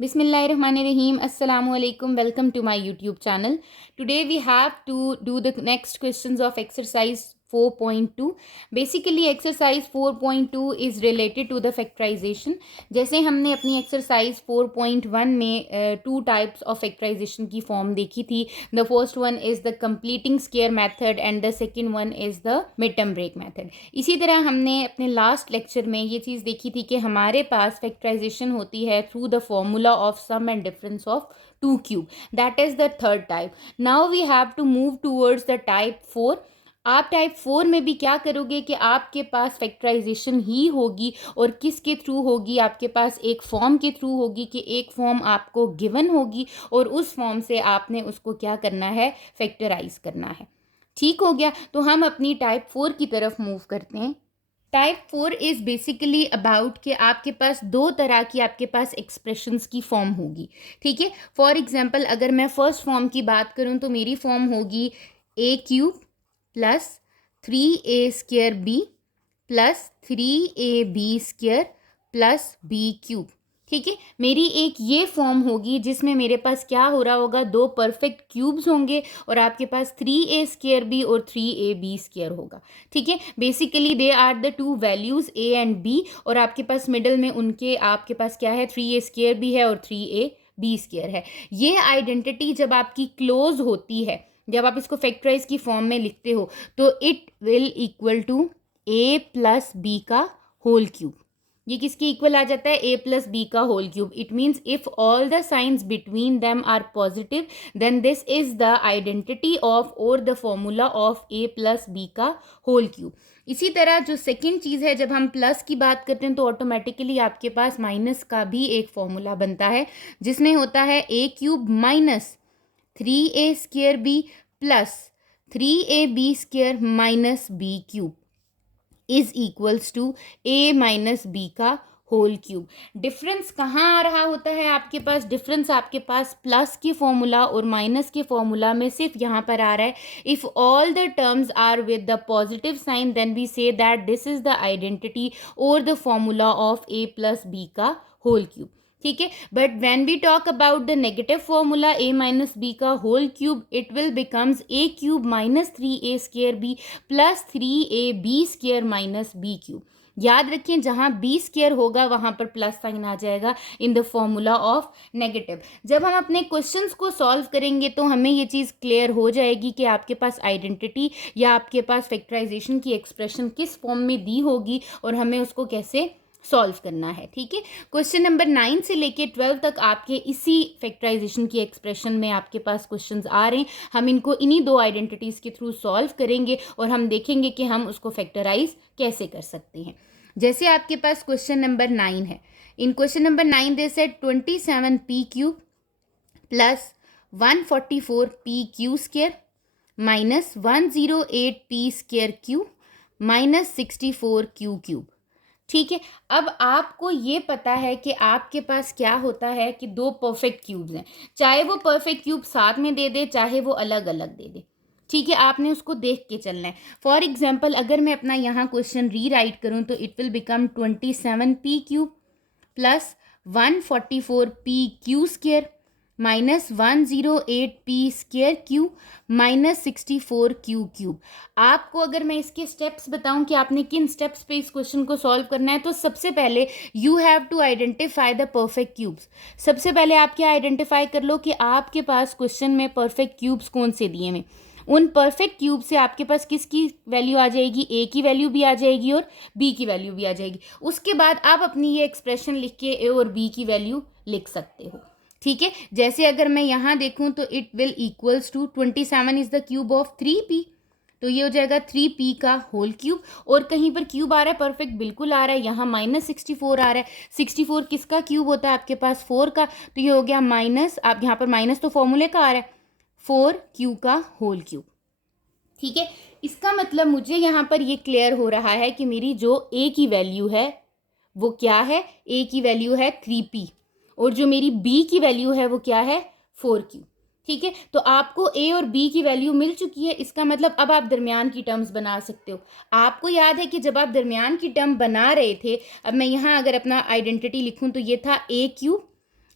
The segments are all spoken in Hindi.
Bismillahirrahmanirrahim. Assalamu alaikum. Welcome to my YouTube channel. Today we have to do the next questions of exercise 4.2. Basically exercise 4.2 is related to the factorization. जैसे हमने अपनी exercise 4.1 में two types of factorization की form देखी थी. The first one is the completing square method and the second one is the midterm break method. इसी तरह हमने अपने last lecture में ये चीज़ देखी थी कि हमारे पास factorization होती है through the formula of sum and difference of 2 cube. That is the third type. Now we have to move towards the type 4. आप टाइप 4 में भी क्या करोगे कि आपके पास फैक्टराइजेशन ही होगी और किसके थ्रू होगी, आपके पास एक फॉर्म के थ्रू होगी कि एक फॉर्म आपको गिवन होगी और उस फॉर्म से आपने उसको क्या करना है, फैक्टराइज करना है. ठीक हो गया. तो हम अपनी टाइप 4 की तरफ मूव करते हैं. टाइप 4 इज़ बेसिकली अबाउट कि आपके पास दो तरह की आपके पास एक्सप्रेशंस की फॉर्म होगी. ठीक है. फॉर एग्जांपल अगर मैं फर्स्ट फॉर्म की बात करूं तो मेरी फॉर्म होगी a cube plus 3a² b plus 3ab² plus b cube. ठीक है. मेरी एक ये फॉर्म होगी जिसमें मेरे पास क्या हो रहा होगा, दो परफेक्ट क्यूब्स होंगे और आपके पास 3a² और 3ab² होगा. ठीक है. Basically they are the two values a and b और आपके पास मिडल में उनके आपके पास क्या है, 3a² भी है और 3ab² है. ये आइडेंटिटी जब आपकी क्लोज होती है, जब आप इसको फैक्टराइज की फॉर्म में लिखते हो तो it will equal to a plus b का होल क्यूब. ये किसके इक्वल आ जाता है, a प्लस बी का whole cube. It means if all the signs between them are positive then this is the identity of और the formula of a plus b का होल क्यूब. इसी तरह जो सेकेंड चीज़ है, जब हम प्लस की बात करते हैं तो ऑटोमेटिकली आपके पास माइनस का भी एक फॉर्मूला बनता है जिसमें होता है a cube minus 3a² b plus 3ab² minus b cube is equals to a minus b का होल क्यूब. डिफरेंस कहाँ आ रहा होता है आपके पास, डिफरेंस आपके पास प्लस के फॉर्मूला और माइनस के फॉर्मूला में सिर्फ यहाँ पर आ रहा है. If all the terms are with the positive sign then we say that this is the identity और the formula of a plus b का होल क्यूब. ठीक है. But when we talk about the negative formula a minus b का whole cube it will becomes a cube minus 3a² b plus 3ab² minus b cube. याद रखें जहाँ b² होगा वहाँ पर प्लस साइन आ जाएगा in the formula of negative. जब हम अपने क्वेश्चंस को सॉल्व करेंगे तो हमें ये चीज़ क्लियर हो जाएगी कि आपके पास आइडेंटिटी या आपके पास फैक्टराइजेशन की एक्सप्रेशन किस फॉर्म में दी होगी और हमें उसको कैसे सॉल्व करना है. ठीक है. क्वेश्चन नंबर 9 से लेके 12 तक आपके इसी फैक्टराइजेशन की एक्सप्रेशन में आपके पास क्वेश्चंस आ रहे हैं. हम इनको इन्हीं दो आइडेंटिटीज़ के थ्रू सॉल्व करेंगे और हम देखेंगे कि हम उसको फैक्टराइज कैसे कर सकते हैं. जैसे आपके पास क्वेश्चन नंबर 9 है. In question number 9 they set 27p³ plus 144p³ minus 108p² minus 64q³. ठीक है. अब आपको ये पता है कि आपके पास क्या होता है कि दो परफेक्ट क्यूब्स हैं, चाहे वो परफेक्ट क्यूब साथ में दे दे चाहे वो अलग अलग दे दे. ठीक है. आपने उसको देख के चलना है. फॉर एग्जांपल अगर मैं अपना यहाँ क्वेश्चन रीराइट करूँ तो it will become 27p³ plus 144p² minus 108p² minus 64q³. आपको अगर मैं इसके स्टेप्स बताऊं कि आपने किन स्टेप्स पे इस क्वेश्चन को सॉल्व करना है तो सबसे पहले you have to identify the perfect cubes. सबसे पहले आप क्या आइडेंटिफाई कर लो कि आपके पास क्वेश्चन में परफेक्ट क्यूब्स कौन से दिए हैं. उन परफेक्ट क्यूब से आपके पास किसकी वैल्यू आ जाएगी, a की वैल्यू भी आ जाएगी और b की वैल्यू भी आ जाएगी. उसके बाद आप अपनी ये एक्सप्रेशन लिख के a और b की वैल्यू लिख सकते हो. ठीक है. जैसे अगर मैं यहाँ देखूँ तो it will equals to 27 is the cube of 3p तो ये हो जाएगा 3p का होल क्यूब. और कहीं पर क्यूब आ रहा है परफेक्ट बिल्कुल आ रहा है, यहाँ माइनस 64 आ रहा है. 64 किसका क्यूब होता है आपके पास 4 का, तो ये हो गया माइनस, आप यहाँ पर माइनस तो फॉर्मूले का आ रहा है 4q का होल क्यूब. ठीक है. इसका मतलब मुझे यहाँ पर ये क्लियर हो रहा है कि मेरी जो a की वैल्यू है वो क्या है, a की वैल्यू है 3p और जो मेरी b की वैल्यू है वो क्या है 4q. ठीक है. तो आपको a और b की वैल्यू मिल चुकी है. इसका मतलब अब आप दरमियान की टर्म्स बना सकते हो. आपको याद है कि जब आप दरमियान की टर्म बना रहे थे, अब मैं यहाँ अगर अपना आइडेंटिटी लिखूँ तो ये था a क्यूब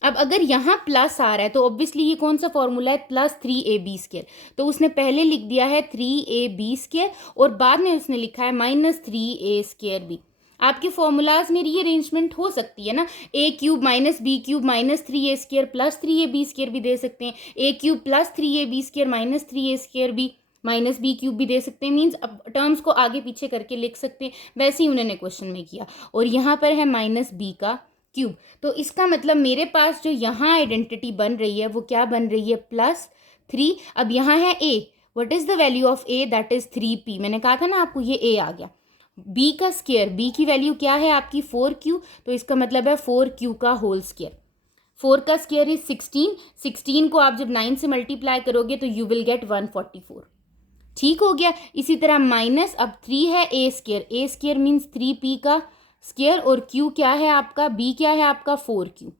अब अगर यहाँ प्लस आ रहा है तो ऑब्वियसली ये कौन सा फॉर्मूला है, +3ab²। तो उसने पहले लिख दिया है 3ab² और बाद में उसने लिखा है -3a²b। आपके फॉर्मूलाज में रीअरेंजमेंट हो सकती है ना, a³ -b³ -3a² +3ab² भी दे सकते हैं, a³ +3ab² -3a²b -b³ भी दे सकते हैं। मीन्स अब टर्म्स को आगे पीछे करके लिख सकते हैं, वैसे ही उन्होंने क्वेश्चन में किया। और यहाँ पर है -b³। तो इसका मतलब मेरे पास जो यहाँ आइडेंटिटी बन रही है वो क्या बन रही है, +3। अब यहाँ है a, what is the value of a, that is 3p। मैंने कहा था ना आपको ये a आ गया। b का स्क्वायर, b की वैल्यू क्या है आपकी 4q, तो इसका मतलब है 4q का होल स्क्वायर। 4 का स्क्वायर इज 16, 16 को आप जब 9 से मल्टीप्लाई करोगे तो यू विल गेट 144। ठीक हो गया। इसी तरह माइनस, अब 3 है a² मीन्स 3p का स्क्वायर और q क्या है आपका, b क्या है आपका 4q।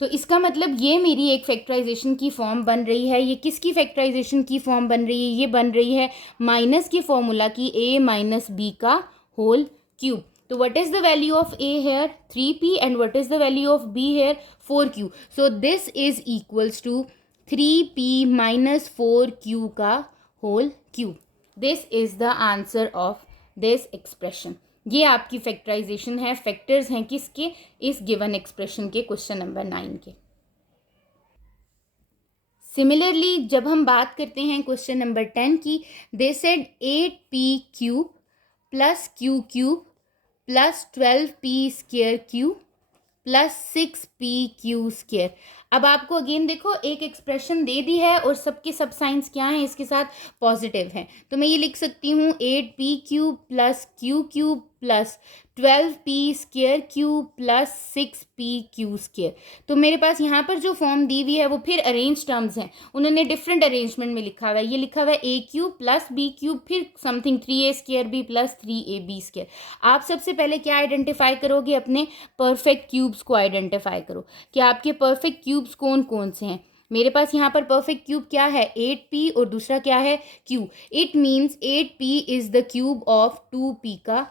तो इसका मतलब ये मेरी एक फैक्टराइजेशन की फॉर्म बन रही है। ये किसकी फैक्टराइजेशन की फॉर्म बन रही है, ये बन रही है माइनस की फॉर्मूला की a - b का होल क्यूब। तो what is the value of a here 3p and what is the value of b here 4q। So this is equals to 3p - 4q का whole cube. This is the answer of this expression. ये आपकी फैक्टराइजेशन है, फैक्टर्स हैं किसके, इस गिवन एक्सप्रेशन के, क्वेश्चन नंबर 9 के। सिमिलरली जब हम बात करते हैं क्वेश्चन नंबर 10 की, they said 8p³ + q³ + 12p² + 6pq²। अब आपको अगेन देखो एक एक्सप्रेशन दे दी है और सबके सब साइंस क्या हैं इसके साथ, पॉजिटिव हैं। तो मैं ये लिख सकती हूँ 8p³ + q³ + 12p² + 6pq²। तो मेरे पास यहाँ पर जो फॉर्म दी हुई है वो फिर अरेंज टर्म्स हैं, उन्होंने डिफरेंट अरेंजमेंट में लिखा हुआ है। ये लिखा हुआ है a³ + b³ फिर समथिंग 3a² + 3ab²। आप सबसे पहले क्या आइडेंटिफाई करोगे, अपने परफेक्ट क्यूब्स को आइडेंटिफाई करो कि आपके परफेक्ट क्यूब्स कौन कौन से हैं। मेरे पास यहाँ पर परफेक्ट क्यूब क्या है 8p और दूसरा क्या है q। It means 8p is the cube of 2p का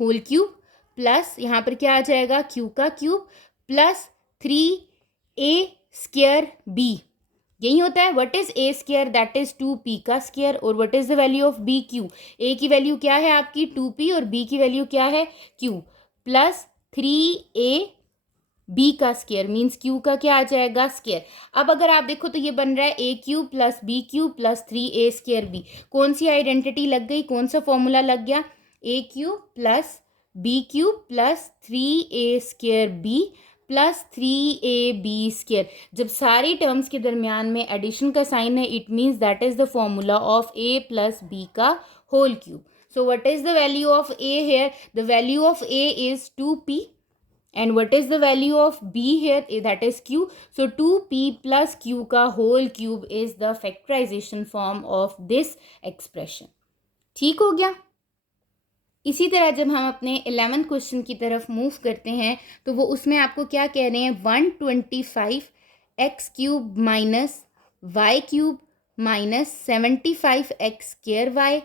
होल क्यूब प्लस यहाँ पर क्या आ जाएगा q का क्यूब प्लस 3a²b। यही होता है। What is a², that is 2p का स्क्वायर। और what is the value of bq, a की वैल्यू क्या है आपकी 2p और b की वैल्यू क्या है q प्लस 3ab का स्क्वायर मीन्स q का क्या आ जाएगा स्क्वायर। अब अगर आप देखो तो ये बन रहा है a³ + b³ + 3a²b। कौन सी आइडेंटिटी लग गई, कौन सा फॉर्मूला लग गया, a³ + b³ + 3a²b + 3ab²। जब सारी टर्म्स के दरमियान में एडिशन का साइन है it means that is the formula of a + b का whole cube. So what is the value of a here, the value of a is 2p and what is the value of b here, that is q. So 2p plus q का whole cube is the factorization form of this expression. ठीक हो गया। इसी तरह जब हम अपने 11th क्वेश्चन की तरफ मूव करते हैं तो वो उसमें आपको क्या कह रहे हैं 125x³ - y³ - 75x²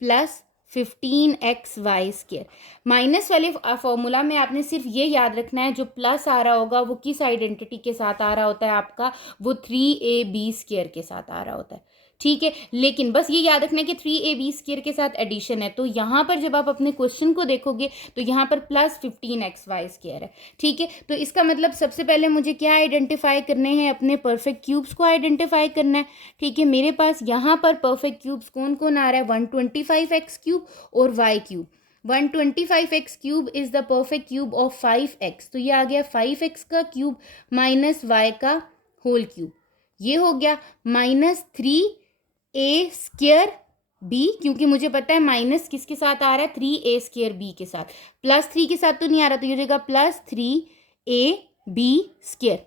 plus 15xy²। Minus वाले फॉर्मूला में आपने सिर्फ ये याद रखना है जो प्लस आ रहा होगा वो किस आइडेंटिटी के साथ आ रहा होता है आपका, वो 3ab² के साथ आ रहा होता है। ठीक है, लेकिन बस ये याद रखना है कि 3ab² के साथ एडिशन है। तो यहाँ पर जब आप अपने क्वेश्चन को देखोगे तो यहाँ पर प्लस 15xy² है। ठीक है, तो इसका मतलब सबसे पहले मुझे क्या आइडेंटिफाई करने हैं, अपने परफेक्ट क्यूब्स को आइडेंटिफाई करना है। ठीक है, मेरे पास यहाँ पर परफेक्ट क्यूब्स कौन कौन आ रहा है 125x³ और y³। 125x³ is the perfect cube of 5x, तो ये आ गया 5x का क्यूब माइनस y का होल क्यूब। ये हो गया -3a²b, क्योंकि मुझे पता है माइनस किसके साथ आ रहा है 3a²b के साथ, प्लस 3 के साथ तो नहीं आ रहा, तो ये हो जाएगा +3ab²।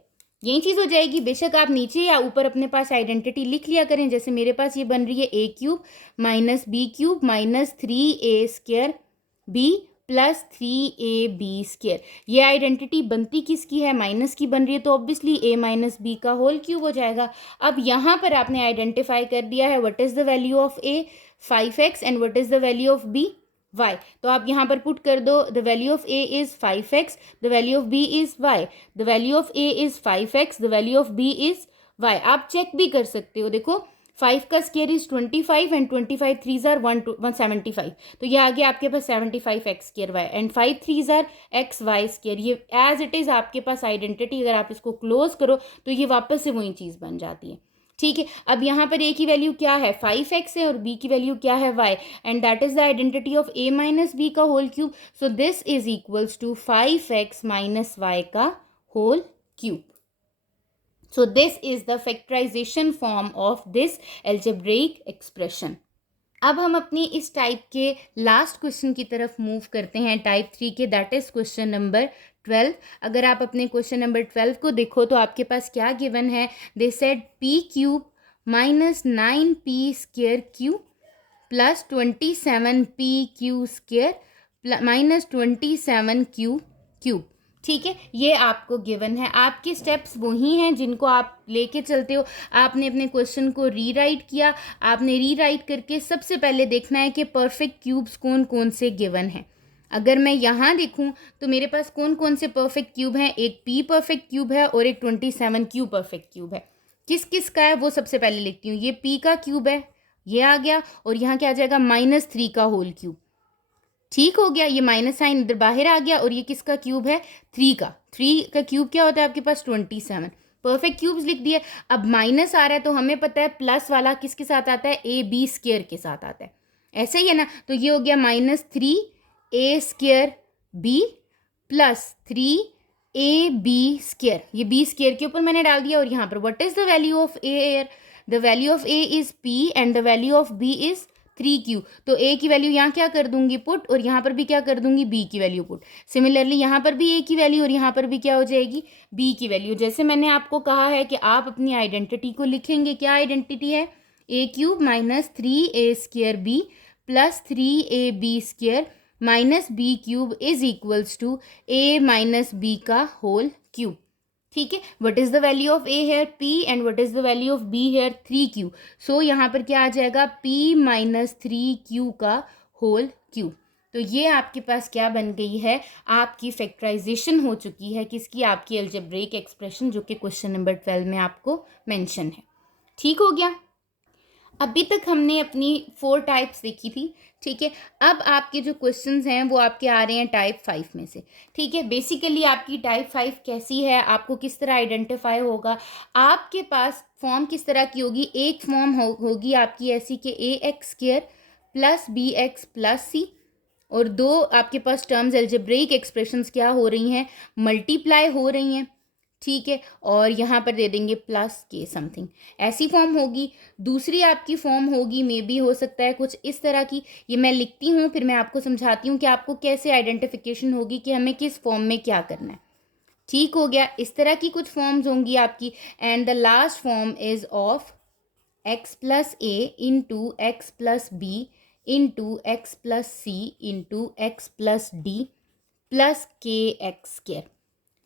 यही चीज़ हो जाएगी। बेशक आप नीचे या ऊपर अपने पास आइडेंटिटी लिख लिया करें, जैसे मेरे पास ये बन रही है a³ - b³ - 3a²b plus 3ab²। ये आइडेंटिटी बनती किसकी है, माइनस की बन रही है, तो ऑब्वियसली a - b का होल क्यूब हो जाएगा। अब यहाँ पर आपने आइडेंटिफाई कर दिया है what is the value of a 5x and what is the value of b y। तो आप यहाँ पर पुट कर दो, the value of a is 5x, the value of b is y, the value of a is 5x, the value of b is y। आप चेक भी कर सकते हो, देखो 5 का square is 25 and 25 threes are 175, तो ये आ गया आपके पास 75 x square y and 5 threes are x y square. ये एज इट इज़ आपके पास आइडेंटिटी, अगर आप इसको क्लोज करो तो ये वापस से वही चीज़ बन जाती है। ठीक है, अब यहाँ पर a की वैल्यू क्या है 5x है और b की वैल्यू क्या है y, and that is the identity of a minus b का whole cube. So this is equals to 5x minus y का whole cube. So this is the factorization form of this algebraic expression. अब हम अपनी इस टाइप के लास्ट क्वेश्चन की तरफ मूव करते हैं, टाइप 3 के, दैट इज क्वेश्चन नंबर 12। अगर आप अपने क्वेश्चन नंबर 12 को देखो तो आपके पास क्या गिवन है, they said p cube minus 9p square cube plus 27p Q square minus 27q cube. ठीक है, ये आपको गिवन है। आपके स्टेप्स वही हैं जिनको आप लेके चलते हो। आपने अपने क्वेश्चन को रीराइट किया, आपने रीराइट करके सबसे पहले देखना है कि परफेक्ट क्यूब्स कौन कौन से गिवन हैं। अगर मैं यहाँ देखूँ तो मेरे पास कौन कौन से परफेक्ट क्यूब हैं, एक p परफेक्ट क्यूब है और एक 27q परफेक्ट क्यूब है। किस किस का है वो सबसे पहले लिखती हूँ। ये p का क्यूब है, ये आ गया, और यहाँ क्या आ जाएगा -3 का होल क्यूब। ठीक हो गया, ये माइनस साइन इधर बाहर आ गया, और ये किसका क्यूब है 3 का। 3 का क्यूब क्या होता है आपके पास 27। परफेक्ट क्यूब्स लिख दिए। अब माइनस आ रहा है तो हमें पता है प्लस वाला किसके साथ आता है, ए बी स्क्वायर के साथ आता है, ऐसे ही है ना। तो ये हो गया -3a square b plus 3ab square, ये b स्क्वायर के ऊपर मैंने डाल दिया। और यहाँ पर what is the value of a air, the value of a is p and the value of b is 3q। तो a की वैल्यू यहाँ क्या कर दूंगी पुट, और यहाँ पर भी क्या कर दूंगी b की वैल्यू पुट। सिमिलरली यहाँ पर भी a की वैल्यू और यहाँ पर भी क्या हो जाएगी b की वैल्यू। जैसे मैंने आपको कहा है कि आप अपनी आइडेंटिटी को लिखेंगे, क्या आइडेंटिटी है, a cube minus 3a square b plus 3ab square minus b cube is equals to a minus b का होल क्यूब। ठीक है, what is the value of a here p and what is the value of b here 3q। So यहाँ पर क्या आ जाएगा p माइनस 3q का होल क्यूब। तो ये आपके पास क्या बन गई है, आपकी फैक्टराइजेशन हो चुकी है किसकी, आपकी अलजेब्रिक एक्सप्रेशन, जो कि क्वेश्चन नंबर 12 में आपको मेंशन है। ठीक हो गया। अभी तक हमने अपनी 4 टाइप्स देखी थी। ठीक है, अब आपके जो क्वेश्चंस हैं वो आपके आ रहे हैं टाइप 5 में से। ठीक है, बेसिकली आपकी टाइप 5 कैसी है, आपको किस तरह आइडेंटिफाई होगा, आपके पास फॉर्म किस तरह की होगी। एक फॉर्म होगी आपकी ऐसी कि ax square plus bx plus c, और दो आपके पास टर्म्स अलजेब्रिक एक्सप्रेशंस क्या हो रही हैं, मल्टीप्लाई हो रही हैं। ठीक है, और यहाँ पर दे देंगे प्लस के समथिंग, ऐसी फॉर्म होगी। दूसरी आपकी फॉर्म होगी, मे बी हो सकता है कुछ इस तरह की, ये मैं लिखती हूँ फिर मैं आपको समझाती हूँ कि आपको कैसे आइडेंटिफिकेशन होगी कि हमें किस फॉर्म में क्या करना है। ठीक हो गया, इस तरह की कुछ फॉर्म्स होंगी आपकी। And the last form is of x plus a into x plus b into x plus c into x plus d plus k x square.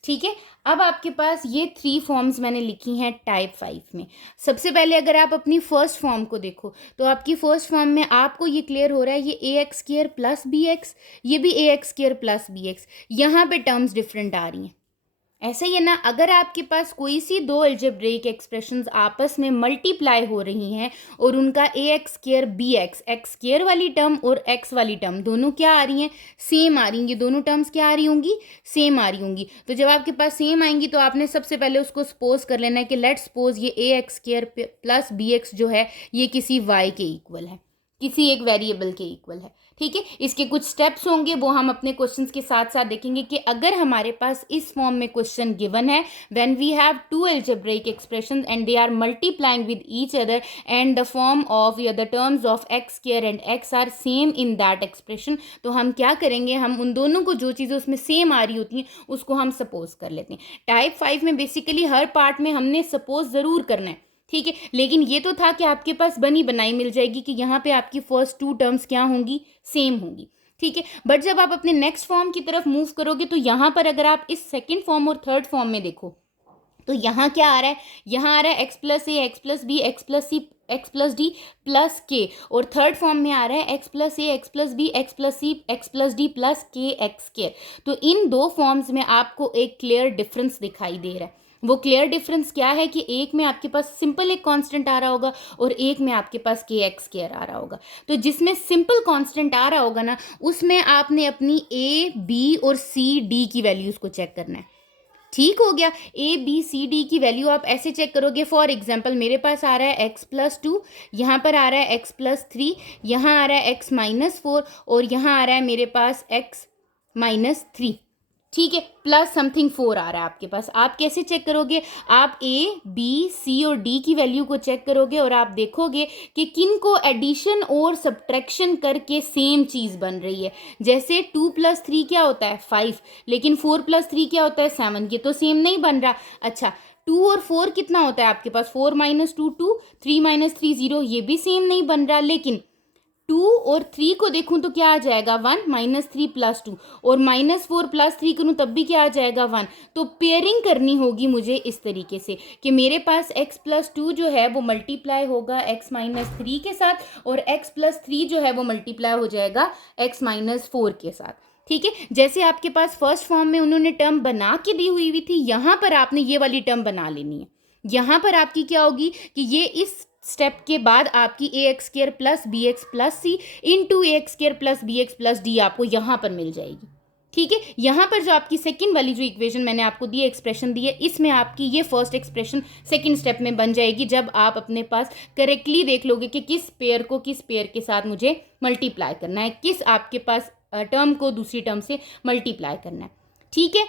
ठीक है, अब आपके पास ये 3 फॉर्म्स मैंने लिखी हैं टाइप 5 में। सबसे पहले अगर आप अपनी फर्स्ट फॉर्म को देखो तो आपकी फर्स्ट फॉर्म में आपको ये क्लियर हो रहा है, ये a x square plus b x, ये भी a x square plus b x, यहाँ पे टर्म्स डिफरेंट आ रही हैं। ऐसे ही है ना, अगर आपके पास कोई सी दो अलजेब्रिक एक्सप्रेशंस आपस में मल्टीप्लाई हो रही हैं और उनका a x square b x, x square वाली टर्म और एक्स वाली टर्म दोनों क्या आ रही हैं, सेम आ रही हैं। ये दोनों टर्म्स क्या आ रही होंगी, सेम आ रही होंगी। तो जब आपके पास सेम आएंगी तो आपने सबसे पहले उसको सपोज कर लेना है कि लेट्स सपोज ये a x square plus b x जो है ये किसी वाई के इक्वल है, किसी एक वेरिएबल के इक्वल है। ठीक है, इसके कुछ स्टेप्स होंगे वो हम अपने क्वेश्चंस के साथ साथ देखेंगे कि अगर हमारे पास इस फॉर्म में क्वेश्चन गिवन है, when we have two algebraic expressions and they are multiplying with each other and the form of या the terms of x square and x are same in that expression, तो हम क्या करेंगे, हम उन दोनों को जो चीज़ें उसमें सेम आ रही होती हैं उसको हम सपोज कर लेते हैं। टाइप 5 में बेसिकली हर पार्ट में हमने सपोज ज़रूर करना है। ठीक है, लेकिन ये तो था कि आपके पास बनी बनाई मिल जाएगी कि यहाँ पे आपकी फर्स्ट 2 टर्म्स क्या होंगी, सेम होंगी। ठीक है, बट जब आप अपने नेक्स्ट फॉर्म की तरफ मूव करोगे तो यहाँ पर अगर आप इस सेकंड फॉर्म और थर्ड फॉर्म में देखो तो यहाँ क्या आ रहा है, यहाँ आ रहा है x plus a x plus b x plus c x plus d plus k, और थर्ड फॉर्म में आ रहा है x plus a x plus b x plus c x plus d plus k x square. तो इन दो फॉर्म्स में आपको एक क्लियर डिफरेंस दिखाई दे रहा है। वो क्लियर डिफरेंस क्या है कि एक में आपके पास सिंपल एक कांस्टेंट आ रहा होगा और एक में आपके पास के एक्स स्क्वायर आ रहा होगा। तो जिसमें सिंपल कांस्टेंट आ रहा होगा ना, उसमें आपने अपनी ए बी और सी डी की वैल्यूज़ को चेक करना है। ठीक हो गया, ए बी सी डी की वैल्यू आप ऐसे चेक करोगे। फॉर एग्जांपल मेरे पास आ रहा है एक्स प्लस 2, यहाँ पर आ रहा है एक्स प्लस 3, यहाँ आ रहा है एक्स माइनस 4 और यहाँ आ रहा है मेरे पास एक्स माइनस 3। ठीक है, प्लस समथिंग 4 आ रहा है आपके पास। आप कैसे चेक करोगे, आप ए बी सी और डी की वैल्यू को चेक करोगे और आप देखोगे कि किन को एडिशन और सब्ट्रैक्शन करके सेम चीज़ बन रही है। जैसे 2 + 3 क्या होता है 5, लेकिन 4 + 3 क्या होता है 7, ये तो सेम नहीं बन रहा। अच्छा, 2 और 4 कितना होता है आपके पास, 4 - 2 2, 3 - 3 0, ये भी सेम नहीं बन रहा। लेकिन 2 और 3 को देखूं तो क्या आ जाएगा 1 - 3 + 2, और -4 + 3 करूं तब भी क्या आ जाएगा 1। तो पेयरिंग करनी होगी मुझे इस तरीके से कि मेरे पास x + 2 जो है वो मल्टीप्लाई होगा x - 3 के साथ, और x + 3 जो है वो मल्टीप्लाई हो जाएगा x - 4 के साथ। ठीक है, जैसे आपके पास फर्स्ट फॉर्म में उन्होंने टर्म बना के दी हुई थी, यहाँ पर आपने ये वाली टर्म बना लेनी है। यहाँ पर आपकी क्या होगी कि ये इस स्टेप के बाद आपकी a x square plus b x plus c into a x square plus b x plus d आपको यहाँ पर मिल जाएगी। ठीक है, यहाँ पर जो आपकी सेकंड वाली जो इक्वेशन मैंने आपको दी है, एक्सप्रेशन दी है, इसमें आपकी ये फर्स्ट एक्सप्रेशन सेकंड स्टेप में बन जाएगी जब आप अपने पास करेक्टली देख लोगे कि किस पेयर को किस पेयर के साथ मुझे मल्टीप्लाई करना है, किस आपके पास टर्म को दूसरी टर्म से मल्टीप्लाई करना है। ठीक है,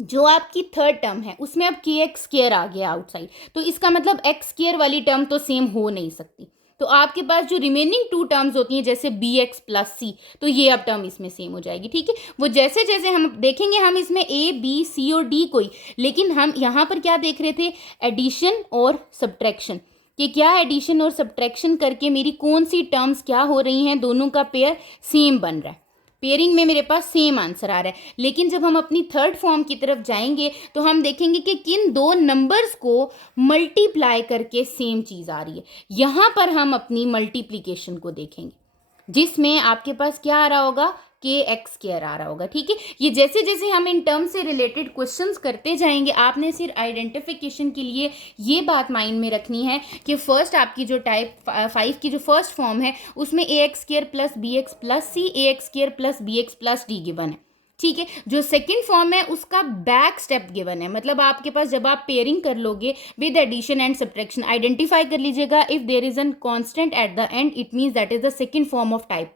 जो आपकी थर्ड टर्म है उसमें अब के एक्स स्क्वायर आ गया आउटसाइड, तो इसका मतलब एक्स स्क्वायर वाली टर्म तो सेम हो नहीं सकती। तो आपके पास जो रिमेनिंग 2 टर्म्स होती हैं जैसे बी एक्स प्लस सी, तो ये अब टर्म इसमें सेम हो जाएगी। ठीक है, वो जैसे जैसे हम देखेंगे हम इसमें ए बी सी और डी कोई, लेकिन हम यहाँ पर क्या देख रहे थे, एडिशन और सब्ट्रैक्शन, कि क्या एडिशन और सब्ट्रैक्शन करके मेरी कौन सी टर्म्स क्या हो रही हैं, दोनों का पेयर सेम बन रहा है। पेयरिंग में मेरे पास सेम आंसर आ रहा है। लेकिन जब हम अपनी थर्ड फॉर्म की तरफ जाएंगे तो हम देखेंगे कि किन दो नंबर्स को मल्टीप्लाई करके सेम चीज़ आ रही है। यहाँ पर हम अपनी मल्टीप्लिकेशन को देखेंगे जिसमें आपके पास क्या आ रहा होगा, के एक्स स्क्वायर आ रहा होगा। ठीक है, ये जैसे जैसे हम इन टर्म से रिलेटेड क्वेश्चंस करते जाएंगे, आपने सिर्फ आइडेंटिफिकेशन के लिए ये बात माइंड में रखनी है कि फर्स्ट आपकी जो टाइप 5 की जो फर्स्ट फॉर्म है उसमें a x square plus b x plus c a x square plus b x plus d given है। ठीक है, जो सेकंड फॉर्म है उसका बैक स्टेप गिवन है, मतलब आपके पास जब आप पेयरिंग कर लोगे with addition and subtraction, identify कर लीजिएगा if there is an constant at the end, it means that is the second form of type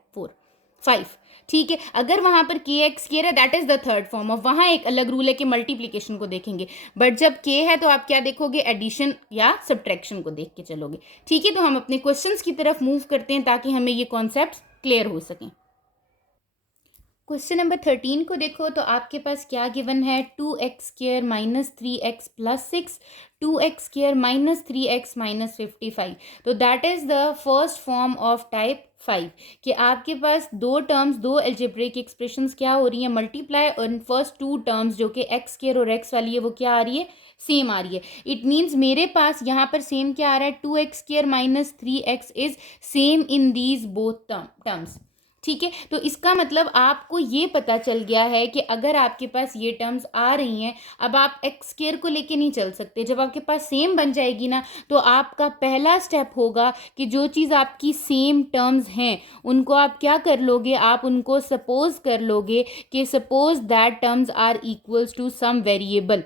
5। ठीक है, अगर वहां पर के एक्स स्क्वायर है that is the third form of, वहां एक अलग रूल है कि मल्टीप्लिकेशन को देखेंगे, बट जब के है तो आप क्या देखोगे, एडिशन या सब्ट्रैक्शन को देख के चलोगे। ठीक है, तो हम अपने क्वेश्चंस की तरफ मूव करते हैं ताकि हमें ये कॉन्सेप्ट्स क्लियर हो सकें। क्वेश्चन नंबर 13 को देखो तो आपके पास क्या गिवन है, 2x² - 3x + 6 2x² - 3x - 55। तो that is the first form of type 5 कि आपके पास दो टर्म्स, दो एल्जेब्रिक एक्सप्रेशंस क्या हो रही हैं, मल्टीप्लाई, और फर्स्ट 2 टर्म्स जो कि x² और x वाली है वो क्या आ रही है, सेम आ रही है। इट मीन्स मेरे पास यहाँ पर सेम क्या आ रहा है, 2x² - 3x is same in these both terms. ठीक है, तो इसका मतलब आपको ये पता चल गया है कि अगर आपके पास ये टर्म्स आ रही हैं, अब आप एक्स स्क्वायर को लेके नहीं चल सकते। जब आपके पास सेम बन जाएगी ना, तो आपका पहला स्टेप होगा कि जो चीज़ आपकी सेम टर्म्स हैं उनको आप क्या कर लोगे, आप उनको सपोज कर लोगे कि suppose that terms are equals to some variable.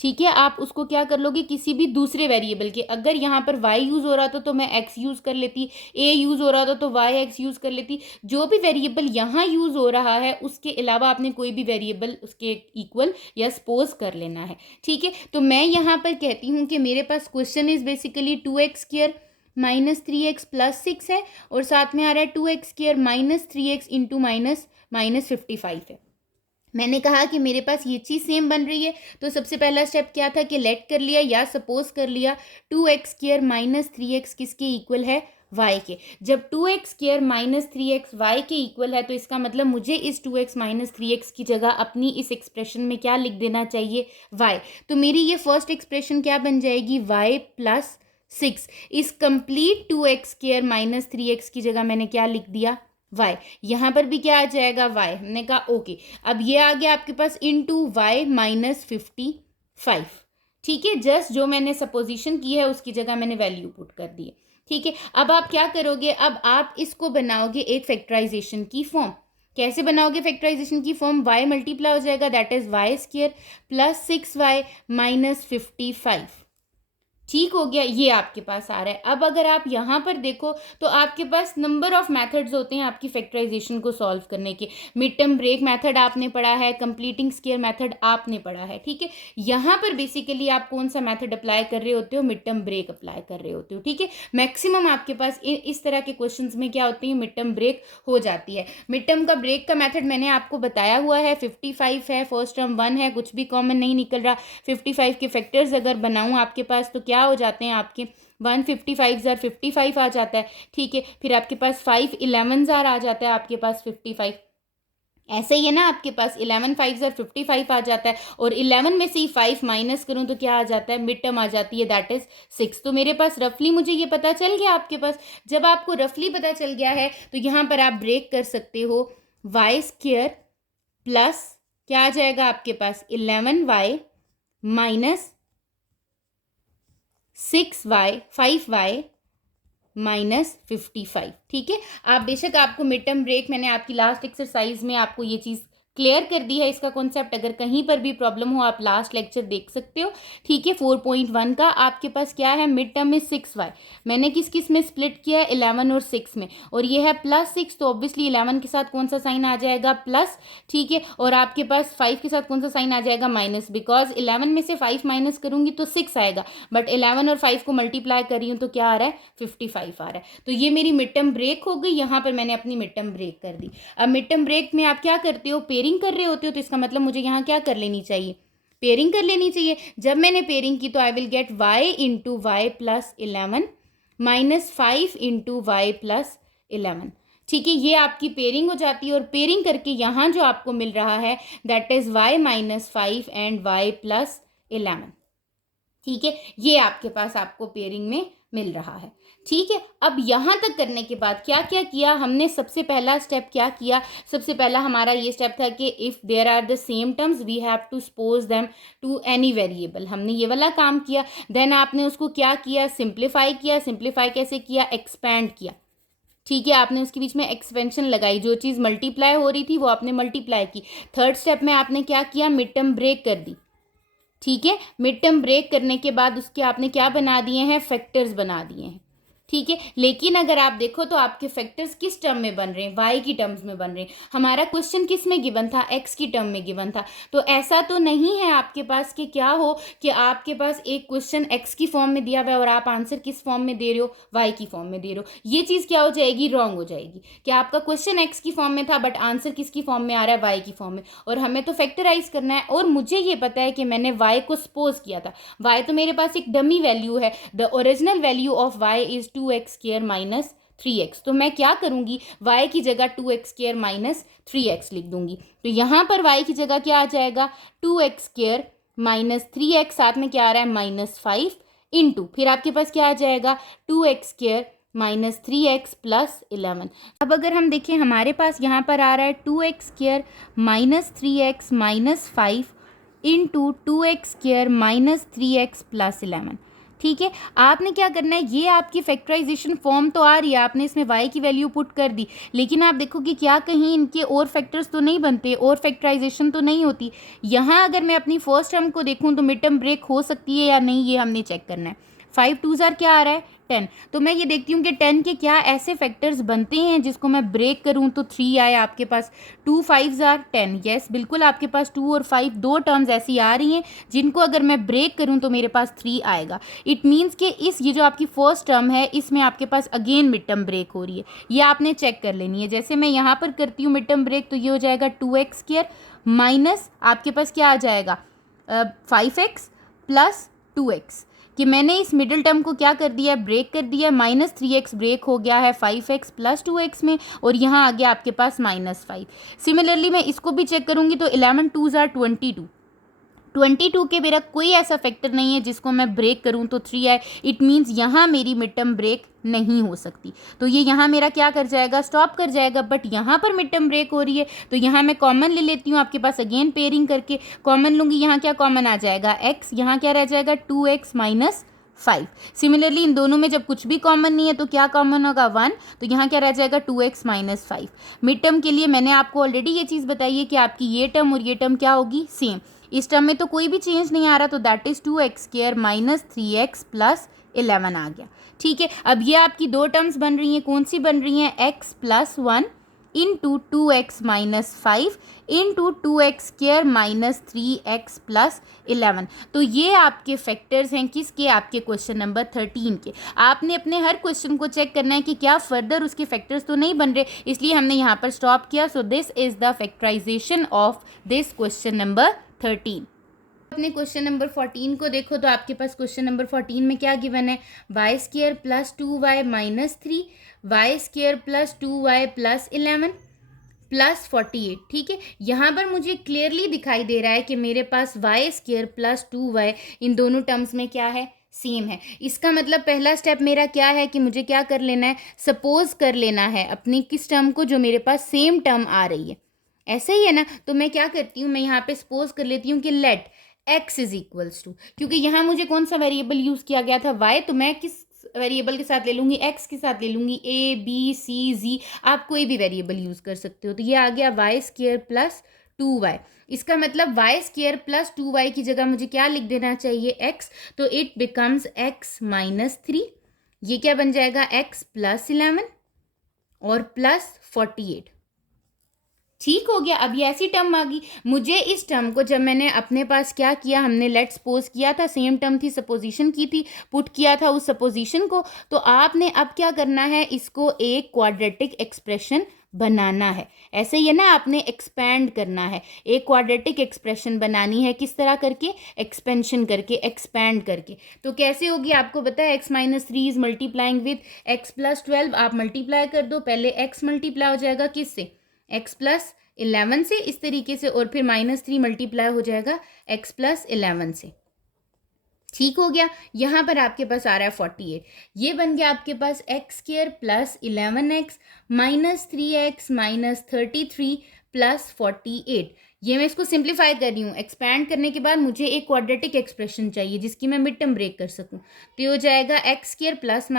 ठीक है, आप उसको क्या कर लोगे, किसी भी दूसरे वेरिएबल के, अगर यहाँ पर y यूज़ हो रहा था तो मैं x यूज़ कर लेती, a यूज़ हो रहा था तो y x यूज़ कर लेती। जो भी वेरिएबल यहाँ यूज़ हो रहा है उसके अलावा आपने कोई भी वेरिएबल उसके इक्वल या सपोज कर लेना है। ठीक है, तो मैं यहाँ पर कहती हूँ कि मेरे पास question is basically 2x² - 3x + 6 है और साथ में आ रहा है 2x² - 3x इंटू -55 है। मैंने कहा कि मेरे पास ये चीज़ सेम बन रही है, तो सबसे पहला स्टेप क्या था कि लेट कर लिया या सपोज कर लिया 2x² - 3x किसके इक्वल है, वाई के। जब 2x square minus 3x y के इक्वल है तो इसका मतलब मुझे इस 2x माइनस 3x की जगह अपनी इस एक्सप्रेशन में क्या लिख देना चाहिए, y। तो मेरी ये फर्स्ट एक्सप्रेशन क्या बन जाएगी, y प्लस 6। इस complete 2x square minus 3x की जगह मैंने क्या लिख दिया, y। यहाँ पर भी क्या आ जाएगा, y। हमने कहा ओके। अब ये आ गया आपके पास इनटू y माइनस 55। ठीक है, जस्ट जो मैंने सपोजिशन की है उसकी जगह मैंने वैल्यू पुट कर दी है। ठीक है, अब आप क्या करोगे, अब आप इसको बनाओगे एक फैक्टराइजेशन की फॉर्म। कैसे बनाओगे फैक्टराइजेशन की फॉर्म, y मल्टीप्लाई हो जाएगा that is y square plus 6y minus 55। ठीक हो गया, ये आपके पास आ रहा है। अब अगर आप यहाँ पर देखो तो आपके पास नंबर ऑफ मेथड्स होते हैं आपकी फैक्टराइजेशन को सॉल्व करने के। मिड टर्म ब्रेक मेथड आपने पढ़ा है, कंप्लीटिंग स्क्वायर मेथड आपने पढ़ा है। ठीक है, यहाँ पर बेसिकली आप कौन सा मेथड अप्लाई कर रहे होते हो, मिड टर्म ब्रेक अप्लाई कर रहे होते हो। ठीक है, मैक्सिमम आपके पास इस तरह के क्वेश्चन में क्या होती है, मिड टर्म ब्रेक हो जाती है। मिड टर्म का ब्रेक का मेथड मैंने आपको बताया हुआ है, 55 है, फर्स्ट टर्म 1 है, कुछ भी कॉमन नहीं निकल रहा। 55 के फैक्टर्स अगर बनाऊँ आपके पास तो क्या हो जाते हैं आपके 155 जार 55 आ जाता है। ठीक है, फिर आपके पास 5 11 जार आ जाता है आपके पास 55। ऐसे ही है ना, आपके पास 11 5 जार 55 आ जाता है, और 11 में से ही 5 माइनस करूं तो क्या आ जाता है, मिड टर्म आ जाती है दैट इज 6। तो मेरे पास रफली मुझे ये पता चल गया आपके पास। जब आपको रफली पता चल गया है तो यहाँ पर आप ब्रेक कर सकते हो, वाई स्क्वायर प्लस क्या आ जाएगा आपके पास 11y minus 6y 5y minus 55। ठीक है, आप बेशक आपको मिड टर्म ब्रेक मैंने आपकी लास्ट एक्सरसाइज में आपको ये चीज़ क्लियर कर दी है, इसका कॉन्सेप्ट। अगर कहीं पर भी प्रॉब्लम हो आप लास्ट लेक्चर देख सकते हो। ठीक है, 4.1 का आपके पास क्या है, मिड टर्म में 6y मैंने किस किस में स्प्लिट किया है, 11 और 6 में, और ये है प्लस 6 तो ऑब्वियसली 11 के साथ कौन सा साइन आ जाएगा, प्लस। ठीक है, और आपके पास 5 के साथ कौन सा साइन आ जाएगा, माइनस, बिकॉज 11 में से 5 माइनस करूंगी तो 6 आएगा, बट 11 और 5 को मल्टीप्लाई कर रही हूँ तो क्या आ रहा है, 55 आ रहा है। तो ये मेरी मिड टर्म ब्रेक हो गई, यहाँ पर मैंने अपनी मिड टर्म ब्रेक कर दी। अब मिड टर्म ब्रेक में आप क्या करते हो, पेयरिंग कर रहे होते हो, तो इसका मतलब मुझे यहाँ क्या कर लेनी चाहिए, पेयरिंग कर लेनी चाहिए। जब मैंने पेयरिंग की तो I will get y into y plus 11 minus 5 into y plus 11। ठीक है, ये आपकी पेयरिंग हो जाती है, और पेयरिंग करके यहाँ जो आपको मिल रहा है that is y minus 5 and y plus 11। ठीक है, ये आपके पास आपको पेयरिंग में मिल रहा है। ठीक है, अब यहाँ तक करने के बाद क्या क्या किया हमने, सबसे पहला स्टेप क्या किया, सबसे पहला हमारा ये स्टेप था कि if there are the same terms we have to suppose them to any variable, हमने ये वाला काम किया। देन आपने उसको क्या किया, सिंप्लीफाई किया। सिंप्लीफाई कैसे किया, एक्सपैंड किया। ठीक है, आपने उसके बीच में एक्सपेंशन लगाई, जो चीज़ मल्टीप्लाई हो रही थी वो आपने मल्टीप्लाई की। थर्ड स्टेप में आपने क्या किया, मिड टर्म ब्रेक कर दी। ठीक है, मिड टर्म ब्रेक करने के बाद उसके आपने क्या बना दिए हैं, फैक्टर्स बना दिए हैं। ठीक है, लेकिन अगर आप देखो तो आपके फैक्टर्स किस टर्म में बन रहे हैं, y की टर्म्स में बन रहे हैं। हमारा क्वेश्चन किस में गिवन था, x की टर्म में गिवन था। तो ऐसा तो नहीं है आपके पास कि क्या हो कि आपके पास एक क्वेश्चन x की फॉर्म में दिया हुआ है और आप आंसर किस फॉर्म में दे रहे हो, y की फॉर्म में दे रहे हो। ये चीज़ क्या हो जाएगी, रॉन्ग हो जाएगी कि आपका क्वेश्चन x की फॉर्म में था बट आंसर किसकी फॉर्म में आ रहा है, y की फॉर्म में, और हमें तो फैक्टराइज करना है। और मुझे ये पता है कि मैंने y को सपोज किया था, y तो मेरे पास एक डमी वैल्यू है, the original value of y is 2x square minus 3x। तो मैं क्या करूंगी, y की जगह 2x स्क्वायर माइनस 3x लिख दूंगी। तो यहाँ पर y की जगह क्या आ जाएगा, 2x स्क्वायर माइनस 3x, साथ में क्या आ रहा है, माइनस 5 इंटू, फिर आपके पास क्या आ जाएगा, 2x square minus 3x plus 11। अब अगर हम देखें हमारे पास यहाँ पर आ रहा है 2x square minus 3x minus 5 into 2x square minus 3x plus 11। ठीक है, आपने क्या करना है, ये आपकी फैक्टराइजेशन फॉर्म तो आ रही है, आपने इसमें y की वैल्यू पुट कर दी, लेकिन आप देखो कि क्या कहीं इनके और फैक्टर्स तो नहीं बनते, और फैक्टराइजेशन तो नहीं होती। यहाँ अगर मैं अपनी फर्स्ट टर्म को देखूँ तो मिड टर्म ब्रेक हो सकती है या नहीं, ये हमने चेक करना है। 5 2 जार क्या आ रहा है, 10। तो मैं ये देखती हूँ कि 10 के क्या ऐसे फैक्टर्स बनते हैं जिसको मैं ब्रेक करूँ तो 3 आए आपके पास। 2 5 जार 10, यस बिल्कुल आपके पास 2 और 5 दो टर्म्स ऐसी आ रही हैं जिनको अगर मैं ब्रेक करूँ तो मेरे पास 3 आएगा। इट मीन्स कि ये जो आपकी फर्स्ट टर्म है इसमें आपके पास अगेन मिड टर्म ब्रेक हो रही है, ये आपने चेक कर लेनी है। जैसे मैं यहाँ पर करती हूँ मिड टर्म ब्रेक, तो ये हो जाएगा 2x स्क्वायर माइनस आपके पास क्या आ जाएगा 5x प्लस 2x। कि मैंने इस मिडिल टर्म को क्या कर दिया है, ब्रेक कर दिया है। -3x ब्रेक हो गया है 5x + 2x में, और यहाँ आ गया आपके पास -5। सिमिलरली मैं इसको भी चेक करूँगी तो 11 2s are 22। 22 के मेरा कोई ऐसा फैक्टर नहीं है जिसको मैं ब्रेक करूं तो 3 आए। इट मीन्स यहाँ मेरी मिड टर्म ब्रेक नहीं हो सकती, तो ये यहाँ मेरा क्या कर जाएगा, स्टॉप कर जाएगा। बट यहाँ पर मिड टर्म ब्रेक हो रही है, तो यहाँ मैं कॉमन ले लेती हूँ आपके पास। अगेन पेयरिंग करके कॉमन लूँगी, यहाँ क्या कॉमन आ जाएगा, x, यहाँ क्या रह जाएगा 2x - 5। सिमिलरली इन दोनों में जब कुछ भी कॉमन नहीं है तो क्या कॉमन होगा, 1, तो यहाँ क्या रह जाएगा 2x - 5। मिड टर्म के लिए मैंने आपको ऑलरेडी ये चीज़ बताई है कि आपकी ये टर्म और ये टर्म क्या होगी, सेम। इस टर्म में तो कोई भी चेंज नहीं आ रहा, तो दैट इज 2x² - 3x + 11 आ गया। ठीक है, अब ये आपकी दो टर्म्स बन रही हैं, कौन सी बन रही हैं, x + 1 into 2x - 5 into 2x² - 3x + 11। तो ये आपके फैक्टर्स हैं किसके, आपके क्वेश्चन नंबर 13 के। आपने अपने हर क्वेश्चन को चेक करना है कि क्या फर्दर उसके फैक्टर्स तो नहीं बन रहे, इसलिए हमने यहाँ पर स्टॉप किया। So this is the factorisation of this question number 13। अपने क्वेश्चन नंबर 14 को देखो तो आपके पास क्वेश्चन नंबर 14 में क्या गिवन है, y² + 2y - 3, y² + 2y + 11 + 48। ठीक है, यहाँ पर मुझे क्लियरली दिखाई दे रहा है कि मेरे पास y² + 2y इन दोनों टर्म्स में क्या है, सेम है। इसका मतलब पहला स्टेप मेरा क्या है कि मुझे क्या कर लेना है, सपोज कर लेना है अपनी किस टर्म को, जो मेरे पास सेम टर्म आ रही है। ऐसा ही है ना, तो मैं क्या करती हूँ, मैं यहाँ पे सपोज कर लेती हूँ कि let x is equals to, क्योंकि यहाँ मुझे कौन सा वेरिएबल यूज़ किया गया था, y, तो मैं किस वेरिएबल के साथ ले लूँगी, x के साथ ले लूँगी, a b c z, आप कोई भी वेरिएबल यूज़ कर सकते हो। तो ये आ गया y² + 2y। इसका मतलब y² + 2y की जगह मुझे क्या लिख देना चाहिए, x, तो इट बिकम्स x - 3। ये क्या बन जाएगा, x + 11 और +48। ठीक हो गया। अब ये ऐसी टर्म आ गई, मुझे इस टर्म को जब मैंने अपने पास क्या किया, हमने लेट सपोज किया था, सेम टर्म थी, सपोजिशन की थी, पुट किया था उस सपोजिशन को, तो आपने अब क्या करना है, इसको एक क्वाड्रेटिक एक्सप्रेशन बनाना है। ऐसे ही है ना, आपने एक्सपैंड करना है, एक क्वाड्रेटिक एक्सप्रेशन बनानी है, किस तरह करके, एक्सपेंशन करके, एक्सपैंड करके। तो कैसे होगी आपको पता है, x - 3 is multiplying with x + 12, आप मल्टीप्लाई कर दो, पहले x मल्टीप्लाई हो जाएगा किससे, x + 11 से, इस तरीके से, और फिर -3 मल्टीप्लाई हो जाएगा x + 11 से। ठीक हो गया। यहाँ पर आपके पास आ रहा है 48, ये बन गया आपके पास x² + 11x - 3x - 33 + 48। ये मैं इसको सिंप्लीफाई कर रही हूँ, एक्सपैंड करने के बाद मुझे एक क्वाड्रेटिक एक्सप्रेशन चाहिए जिसकी मैं मिड टर्म ब्रेक कर सकूँ। तो ये हो जाएगा x² ±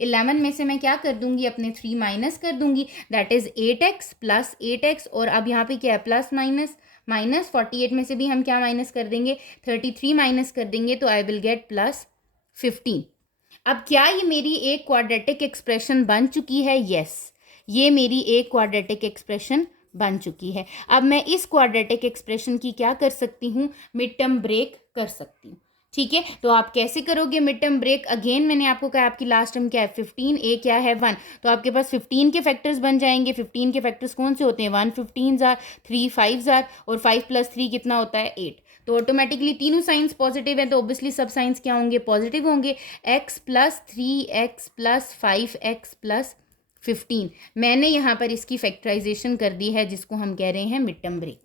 11 में से मैं क्या कर दूंगी, अपने 3 माइनस कर दूंगी, दैट इज 8x + 8x, और अब यहाँ पे क्या है, प्लस माइनस, -48 में से भी हम क्या माइनस कर देंगे, 33 माइनस कर देंगे, तो आई विल गेट +15। अब क्या ये मेरी एक क्वाड्रेटिक एक्सप्रेशन बन चुकी है, यस, ये मेरी एक क्वाड्रेटिक एक्सप्रेशन बन चुकी है। अब मैं इस क्वाड्रेटिक एक्सप्रेशन की क्या कर सकती हूँ, मिड टर्म ब्रेक कर सकती हूँ। ठीक है, तो आप कैसे करोगे मिड टर्म ब्रेक, अगेन मैंने आपको कहा आपकी लास्ट टर्म क्या है 15, ए क्या है 1, तो आपके पास 15 के फैक्टर्स बन जाएंगे। 15 के फैक्टर्स कौन से होते हैं, 1 15s आर, 3 5s आर, और 5 + 3 कितना होता है 8। तो ऑटोमेटिकली तीनों साइंस पॉजिटिव है, तो ऑब्वियसली सब साइंस क्या होंगे, पॉजिटिव होंगे। x + 3x + 5x + 15, मैंने यहाँ पर इसकी फैक्टराइजेशन कर दी है, जिसको हम कह रहे हैं मिड टर्म ब्रेक।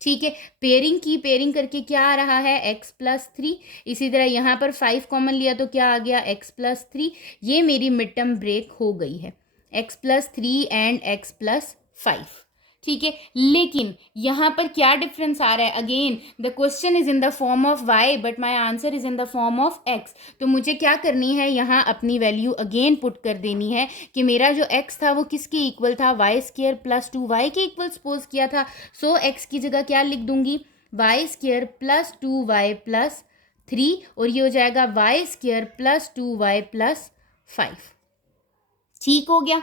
ठीक है, पेयरिंग की, पेयरिंग करके क्या आ रहा है, x + 3, इसी तरह यहाँ पर 5 कॉमन लिया तो क्या आ गया, x + 3, ये मेरी मिड टर्म ब्रेक हो गई है, x + 3 एंड x + 5। ठीक है, लेकिन यहाँ पर क्या डिफरेंस आ रहा है, again the question is in the form of y but my answer is in the form of x। तो मुझे क्या करनी है, यहाँ अपनी वैल्यू अगेन पुट कर देनी है कि मेरा जो x था वो किसके इक्वल था, y² + 2y के इक्वल सपोज किया था। सो x की जगह क्या लिख दूंगी, y² + 2y + 3, और ये हो जाएगा y² + 2y + 5। ठीक हो गया।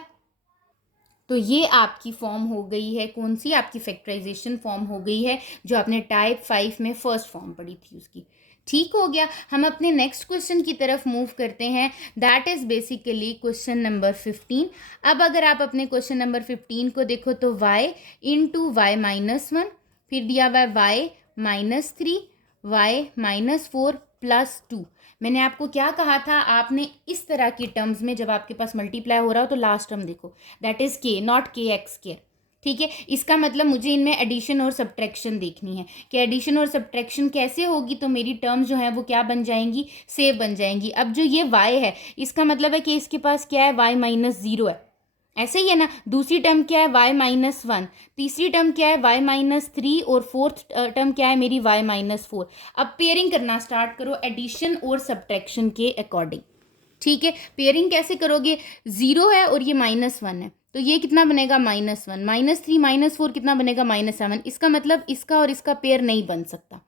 तो ये आपकी फॉर्म हो गई है, कौन सी, आपकी फैक्टराइजेशन फॉर्म हो गई है, जो आपने टाइप 5 में फर्स्ट फॉर्म पढ़ी थी उसकी। ठीक हो गया। हम अपने नेक्स्ट क्वेश्चन की तरफ मूव करते हैं, that is basically question number 15। अब अगर आप अपने क्वेश्चन नंबर 15 को देखो तो y × y - 1, फिर दिया हुआ है y - 3, वाई माइनस 4 प्लस 2। मैंने आपको क्या कहा था, आपने इस तरह की टर्म्स में जब आपके पास मल्टीप्लाई हो रहा हो तो लास्ट टर्म देखो, दैट इज के, नॉट के एक्स स्क्वायर। ठीक है, इसका मतलब मुझे इनमें एडिशन और सब्ट्रैक्शन देखनी है कि एडिशन और सब्ट्रैक्शन कैसे होगी, तो मेरी टर्म्स जो है वो क्या बन जाएंगी, सेव बन जाएंगी। अब जो ये y है, इसका मतलब है कि इसके पास क्या है, y माइनस 0 है, ऐसे ही है ना। दूसरी टर्म क्या है, y माइनस 1, तीसरी टर्म क्या है, y माइनस 3, और फोर्थ टर्म क्या है मेरी, y माइनस 4। अब पेयरिंग करना स्टार्ट करो एडिशन और सब्ट्रैक्शन के अकॉर्डिंग। ठीक है, पेयरिंग कैसे करोगे, 0 है और ये -1 है, तो ये कितना बनेगा, -1, -3 -4 कितना बनेगा, -7। इसका मतलब इसका और इसका पेयर नहीं बन सकता।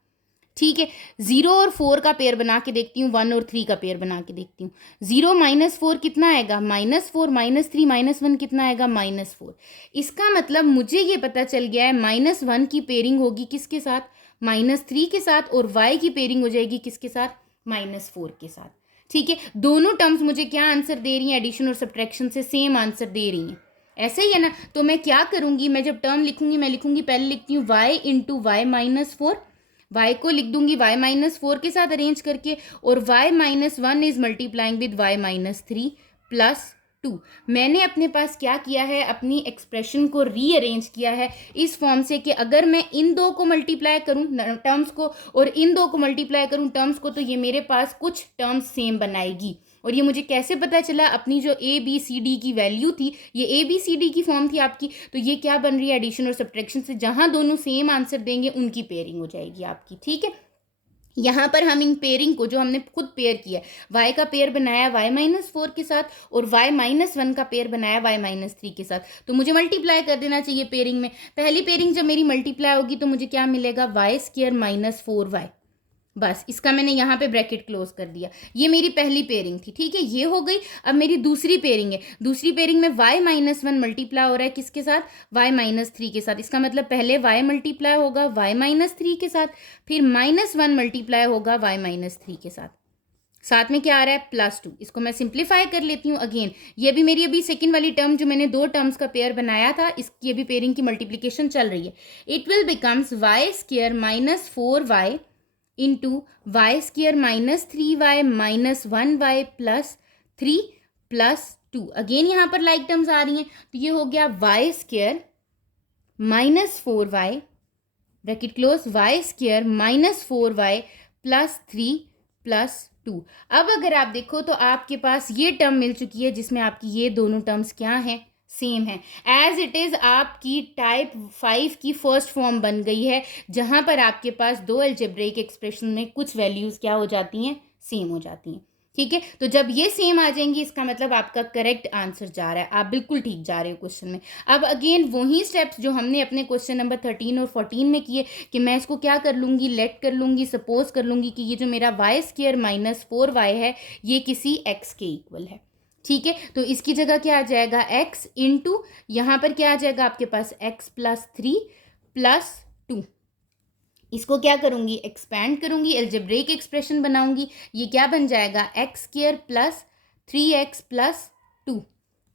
ठीक है, 0 और 4 का पेयर बना के देखती हूँ, 1 और 3 का पेयर बना के देखती हूँ। 0 माइनस 4 कितना आएगा, -4, -3 -1 कितना आएगा, -4। इसका मतलब मुझे ये पता चल गया है -1 की पेयरिंग होगी किसके साथ, -3 के साथ, और y की पेयरिंग हो जाएगी किसके साथ, -4 के साथ। ठीक है, दोनों टर्म्स मुझे क्या आंसर दे रही हैं, एडिशन और सब्ट्रैक्शन से सेम आंसर दे रही हैं, ऐसे ही है ना। तो मैं क्या करूंगी, मैं जब टर्म लिखूंगी, मैं लिखूंगी, पहले लिखती हूँ y into y minus 4, y को लिख दूंगी y माइनस 4 के साथ अरेंज करके, और y minus 1 is multiplying with y minus 3 plus 2। मैंने अपने पास क्या किया है, अपनी एक्सप्रेशन को रीअरेंज किया है इस फॉर्म से कि अगर मैं इन दो को मल्टीप्लाई करूं टर्म्स को, और इन दो को मल्टीप्लाई करूं टर्म्स को, तो ये मेरे पास कुछ टर्म्स सेम बनाएगी। और ये मुझे कैसे पता चला, अपनी जो ए बी सी डी की वैल्यू थी, ये ए बी सी डी की फॉर्म थी आपकी, तो ये क्या बन रही है, एडिशन और सब्ट्रैक्शन से जहां दोनों सेम आंसर देंगे उनकी पेयरिंग हो जाएगी आपकी। ठीक है, यहाँ पर हम इन पेयरिंग को जो हमने खुद पेयर किया, y का पेयर बनाया y माइनस 4 के साथ, और y माइनस 1 का पेयर बनाया y माइनस 3 के साथ, तो मुझे मल्टीप्लाई कर देना चाहिए पेयरिंग में। पहली पेयरिंग जब मेरी मल्टीप्लाई होगी तो मुझे क्या मिलेगा, वाई स्क्वायर माइनस 4y। बस इसका मैंने यहाँ पे ब्रैकेट क्लोज कर दिया, ये मेरी पहली पेयरिंग थी। ठीक है, ये हो गई। अब मेरी दूसरी पेयरिंग है, दूसरी पेयरिंग में y माइनस 1 मल्टीप्लाई हो रहा है किसके साथ, y माइनस 3 के साथ। इसका मतलब पहले y मल्टीप्लाई होगा y माइनस 3 के साथ, फिर -1 मल्टीप्लाई होगा y माइनस 3 के साथ, साथ में क्या आ रहा है, +2। इसको मैं सिंप्लीफाई कर लेती हूँ अगेन। ये भी मेरी अभी सेकंड वाली टर्म जो मैंने दो टर्म्स का पेयर बनाया था, इसकी अभी पेयरिंग की मल्टीप्लीकेशन चल रही है। It will becomes y square minus 4y into y square minus 3y minus 1y plus 3 plus 2। Again यहाँ पर लाइक टर्म्स आ रही हैं, तो ये हो गया y square minus 4y bracket close, y square minus 4y plus 3 plus 2। अब अगर आप देखो तो आपके पास ये टर्म मिल चुकी है जिसमें आपकी ये दोनों टर्म्स क्या हैं, सेम है। एज इट इज़ आपकी टाइप 5 की फर्स्ट फॉर्म बन गई है, जहां पर आपके पास दो अलजेब्रिक एक्सप्रेशन में कुछ वैल्यूज़ क्या हो जाती हैं, सेम हो जाती हैं। ठीक है, तो जब ये सेम आ जाएंगी इसका मतलब आपका करेक्ट आंसर जा रहा है, आप बिल्कुल ठीक जा रहे हो क्वेश्चन में। अब अगेन वही स्टेप्स जो हमने अपने क्वेश्चन नंबर 13 और 14 में किए, कि मैं इसको क्या कर लूँगी, लेट कर लूँगी, सपोज कर लूँगी कि ये जो मेरा वाई स्क्वायर माइनस 4y है ये किसी x के इक्वल है। ठीक है, तो इसकी जगह क्या आ जाएगा, x इंटू यहाँ पर क्या आ जाएगा आपके पास, x प्लस 3 प्लस 2। इसको क्या करूँगी, एक्सपैंड करूँगी, एल्जेब्रिक एक्सप्रेशन बनाऊँगी। ये क्या बन जाएगा, x square plus 3x plus 2।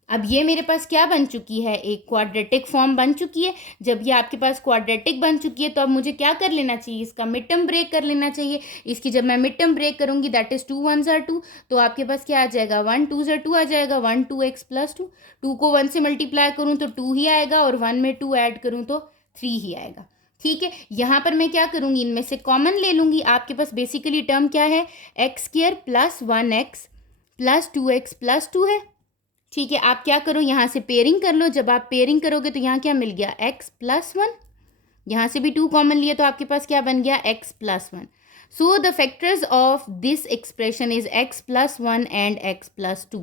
अब ये मेरे पास क्या बन चुकी है, एक क्वाड्रेटिक फॉर्म बन चुकी है। जब ये आपके पास क्वाड्रेटिक बन चुकी है तो अब मुझे क्या कर लेना चाहिए, इसका मिड टर्म ब्रेक कर लेना चाहिए। इसकी जब मैं मिड टर्म ब्रेक करूँगी, दैट इज़ 2 1 2, तो आपके पास क्या आ जाएगा, 1 2 2 आ जाएगा, 1 2x प्लस 2। 2 को 1 से मल्टीप्लाई करूँ तो 2 ही आएगा, और 1 में 2 ऐड करूँ तो 3 ही आएगा। ठीक है, यहाँ पर मैं क्या करूँगी, इनमें से कॉमन ले लूँगी। आपके पास बेसिकली टर्म क्या है, x square plus 1x plus 2x plus 2 है। ठीक है, आप क्या करो, यहाँ से पेयरिंग कर लो। जब आप पेयरिंग करोगे तो यहाँ क्या मिल गया, x प्लस 1, यहाँ से भी 2 कॉमन लिए तो आपके पास क्या बन गया, x plus 1। So the factors of this expression is x plus 1 and x plus 2,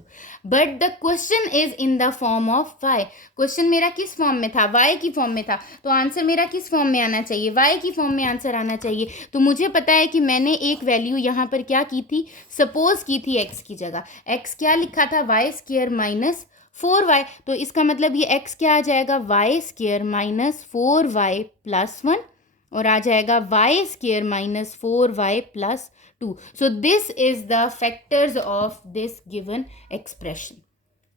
but the question is in the form of y। Question मेरा किस फॉर्म में था, y की फॉर्म में था, तो आंसर मेरा किस फॉर्म में आना चाहिए, y की फॉर्म में आंसर आना चाहिए। तो मुझे पता है कि मैंने एक वैल्यू यहाँ पर क्या की थी, सपोज की थी x की जगह। x क्या लिखा था, वाई स्क्वायर माइनस 4y, तो इसका मतलब ये x क्या आ जाएगा, y square minus 4y plus 1, और आ जाएगा y square minus 4y plus 2। So this is the factors of this given expression.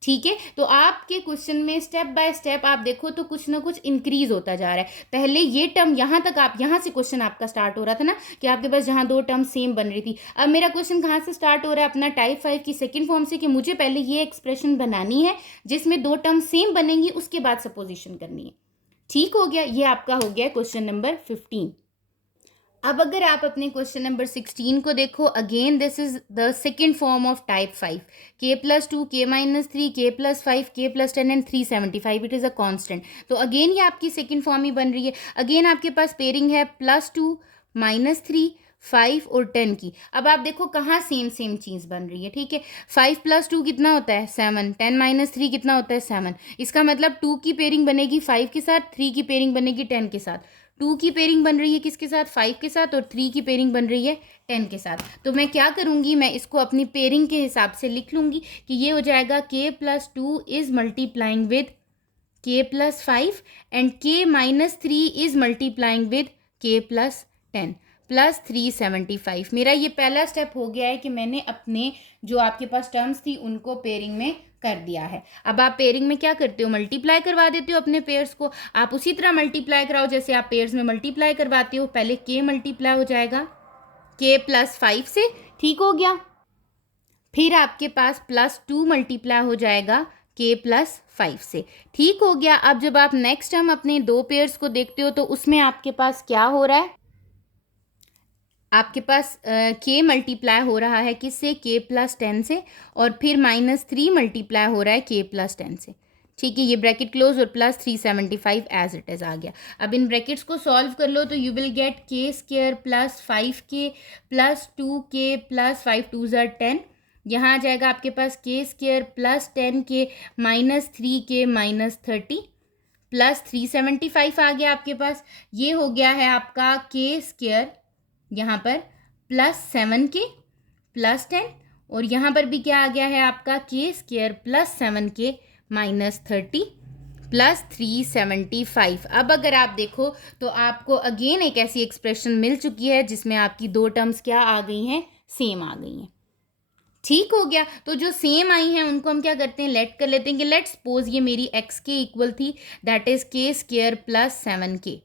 ठीक है, तो आपके क्वेश्चन में स्टेप बाय स्टेप आप देखो तो कुछ ना कुछ इंक्रीज होता जा रहा है। पहले ये टर्म यहाँ तक, आप यहाँ से क्वेश्चन आपका स्टार्ट हो रहा था ना कि आपके पास जहाँ दो टर्म सेम बन रही थी। अब मेरा क्वेश्चन कहाँ से स्टार्ट हो रहा है? अपना टाइप 5 की सेकंड फॉर्म से, कि मुझे पहले ये एक्सप्रेशन बनानी है जिसमें दो टर्म सेम बनेंगी, उसके बाद सपोजिशन करनी है। ठीक हो गया, ये आपका हो गया क्वेश्चन नंबर 15। अब अगर आप अपने क्वेश्चन नंबर 16 को देखो, again this is the second form of type 5, k+2 k-3 k+5 k+10 and 375, it is a constant. तो अगेन ये आपकी सेकेंड फॉर्म ही बन रही है। अगेन आपके पास पेयरिंग है +2 -3 5 और 10 की। अब आप देखो कहाँ सेम सेम चीज़ बन रही है। ठीक है, 5+2 कितना होता है 7, 10 - 3 कितना होता है 7। इसका मतलब 2 की पेयरिंग बनेगी 5 के साथ, 3 की पेयरिंग बनेगी 10 के साथ। 2 की पेयरिंग बन रही है किसके साथ? 5 के साथ, और 3 की पेयरिंग बन रही है 10 के साथ। तो मैं क्या करूँगी, मैं इसको अपनी पेयरिंग के हिसाब से लिख लूँगी कि ये हो जाएगा k+2 is multiplying with k+5 and k-3 is multiplying with k+10 plus 375। मेरा ये पहला स्टेप हो गया है कि मैंने अपने जो आपके पास टर्म्स थी उनको पेयरिंग में कर दिया है। अब आप पेयरिंग में क्या करते हो? मल्टीप्लाई करवा देते हो अपने पेयर्स को। आप उसी तरह मल्टीप्लाई कराओ जैसे आप पेयर्स में मल्टीप्लाई करवाते हो। पहले k मल्टीप्लाई हो जाएगा k+5 से, ठीक हो गया। फिर आपके पास +2 मल्टीप्लाई हो जाएगा k+5 से, ठीक हो गया। अब जब आप नेक्स्ट टर्म अपने दो पेयर्स को देखते हो तो उसमें आपके पास क्या हो रहा है? आपके पास k मल्टीप्लाई हो रहा है किससे? k+10 से, और फिर -3 मल्टीप्लाई हो रहा है k+10 से। ठीक है, ये ब्रैकेट क्लोज और प्लस 375 एज इट इज़ आ गया। अब इन ब्रैकेट्स को सॉल्व कर लो तो you will get k² + 5k + 2k + 5 2 ज़ा 10। यहाँ आ जाएगा आपके पास k² + 10k -3k -30 प्लस 375 आ गया आपके पास। ये हो गया है आपका k² यहाँ पर +7k +10, और यहाँ पर भी क्या आ गया है आपका k² +7k -30 प्लस 375। अब अगर आप देखो तो आपको अगेन एक ऐसी एक्सप्रेशन मिल चुकी है जिसमें आपकी दो टर्म्स क्या आ गई हैं? सेम आ गई हैं। ठीक हो गया, तो जो सेम आई हैं उनको हम क्या करते हैं? लेट कर लेते हैं कि लेट सपोज ये मेरी x के इक्वल थी, दैट इज k² + 7k।